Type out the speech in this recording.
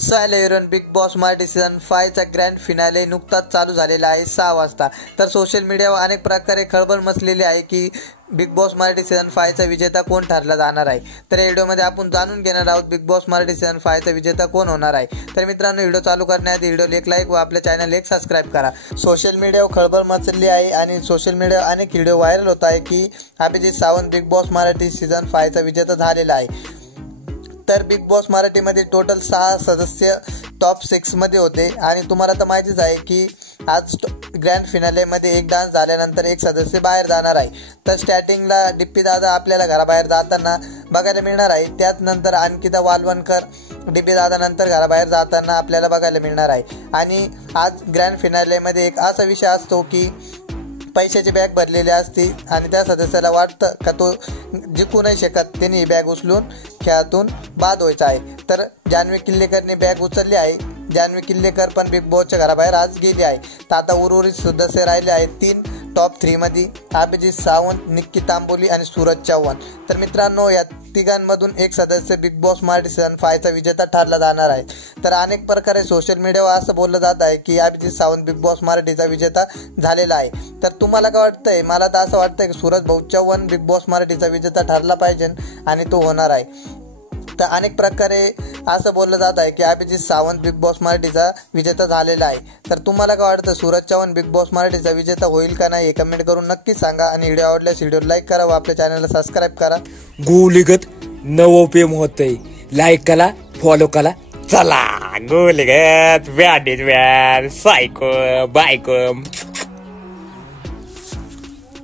So hello everyone, big Boss Marathi season 5 चा grand finale नुकताच चालू झालेला आहे 6 वाजता। तर सोशल मीडियावर अनेक प्रकारे खळबळ मचलेली आहे की बिग बॉस मराठी सीझन 5 चा विजेता कोण ठरला जाणार आहे। तर या व्हिडिओमध्ये आपण जाणून घेणार आहोत बिग बॉस मराठी सीझन 5 चा विजेता कोण होणार आहे। तर मित्रांनो, व्हिडिओ चालू करण्याआधी व्हिडिओला एक लाईक व आपल्या चॅनल एक सबस्क्राइब करा। सोशल मीडियावर खळबळ मचली आहे आणि सोशल मीडियावर अनेक व्हिडिओ व्हायरल होत आहे की Abhijeet Sawant Bigg Boss Marathi season 5 चा विजेता झालेला आहे। तर बिग बॉस मराठीमध्ये टोटल 6 सदस्य टॉप 6 मध्ये होते आणि तुम्हाला तर माहितीच आहे की आज ग्रँड फिनालेमध्ये एक डान्स झाल्यानंतर एक सदस्य बाहेर जाणार आहे। तर स्टार्टिंगला डिप्पी दादा आपल्याला घराबाहेर जाताना बघायला मिळणार आहे। त्याच नंतर अंकिता वालवणकर डिप्पी दादा नंतर घराबाहेर जाताना आपल्याला बघायला मिळणार आहे। आणि आज ग्रँड फिनालेमध्ये एक असा विषय असतो की पैशाची बॅग भरलेली असते आणि त्या सदस्याला वाटतं का तो जिंकू नाही शकत, त्यांनी ही बॅग उचलून खेळातून बाद व्हायचा आहे। तर जान्हवी किल्लेकरने बॅग उचलली आहे। जान्हवी किल्लेकर पण बिग बॉसच्या घराबाहेर आज गेली आहे। तर आता उर्वरित सदस्य राहिले आहेत 3 टॉप 3 मध्ये, अभिजीत सावंत, निक्की तांबोली आणि सूरज चव्हाण। तर मित्रांनो, या तिघांमधून एक सदस्य बिग बॉस मराठी सीझन 5 चा विजेता ठरला जाणार आहे। तर अनेक प्रकारे सोशल मीडियावर असं बोललं जात आहे की अभिजीत सावंत बिग बॉस मराठीचा विजेता झालेला आहे। तर तुम्हाला काय वाटतंय? मला तर असं वाटतंय की सूरज भाऊ चव्हाण बिग बॉस मराठीचा विजेता ठरला पाहिजे आणि तो होणार आहे। तर अनेक प्रकारे असं बोललं जात आहे की अभिजीत सावंत बिग बॉस मराठीचा विजेता झालेला आहे। तर तुम्हाला काय वाटतं, सूरज चव्हाण बिग बॉस मराठीचा विजेता होईल का नाही हे कमेंट करून नक्की सांगा आणि व्हिडिओ आवडल्यास व्हिडिओ लाईक करा व आपल्या चॅनलला सबस्क्राइब करा। गोलीगत नवोपेम होतंय, लाईक करा, फॉलो करा, चला गोलीगत व्याडीज व्याड सायको बायको।